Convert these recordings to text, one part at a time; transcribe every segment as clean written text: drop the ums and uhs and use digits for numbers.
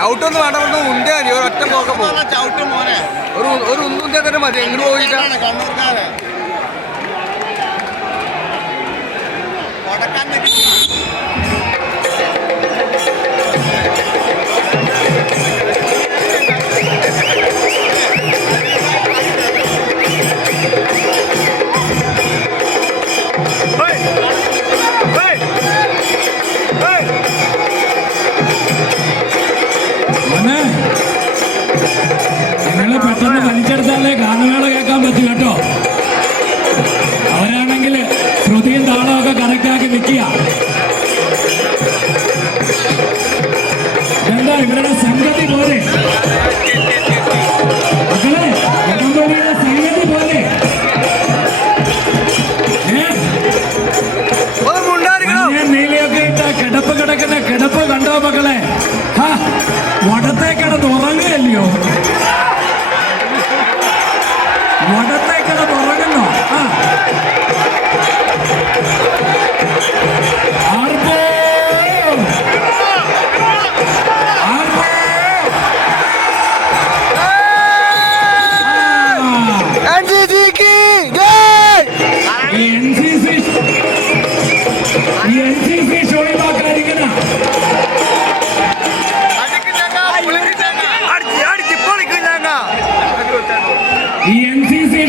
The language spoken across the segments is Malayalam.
ചവിട്ടൊന്നും വേണ്ട, ഒന്ന് ഉന്തിയാ മതി, ഒരൊറ്റ പോക്ക പോകും. ഒരു ഉന്തിയാ തന്നെ മതി. എങ്ങോട്ട് പോയിട്ടാണ് കണ്ണൂർക്കാരെ നിങ്ങളെ പെട്ടെന്ന് വലിച്ചെടുത്താലേ ഗാനമേള കേൾക്കാൻ പറ്റും കേട്ടോ. അവരാണെങ്കിൽ ശ്രുതിയും താളമൊക്കെ കറക്റ്റാക്കി നിൽക്കുക. എന്താ ഇവരുടെ സംഗതി പോലെ മക്കളെ, ഇടംപൊലിയുടെ സംഗതി പോലെ നീലയൊക്കെ ഇട്ട കിടപ്പ് കിടക്കുന്ന കിടപ്പ് കണ്ടോ മക്കളെ? വടത്തെ കിടന്ന് ഉറങ്ങുകയല്ലയോ? വടത്തെ കിടന്ന് ഉറങ്ങുന്നോ?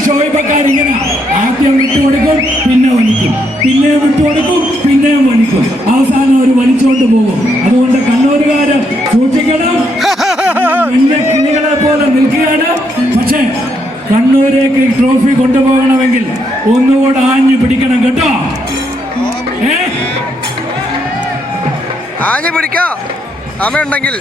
ഷോയിബക്കാരിങ്ങനെ ആദ്യം വിട്ടുകൊടുക്കും, പിന്നെ വലിക്കും, പിന്നെ വിട്ടുകൊടുക്കും, പിന്നെയും വലിക്കും, അവസാനം അവർ വലിച്ചോണ്ട് പോകും. അതുകൊണ്ട് കണ്ണൂരുകാര് സൂക്ഷിക്കണം. വലിയ കിളികളെ പോലെ നിൽക്കുകയാണ്. പക്ഷേ കണ്ണൂരേക്ക് ട്രോഫി കൊണ്ടുപോകണമെങ്കിൽ ഒന്നുകൂടെ ആഞ്ഞു പിടിക്കണം കേട്ടോ. ആഞ്ഞു പിടിക്കാം സമയമുണ്ടെങ്കിൽ.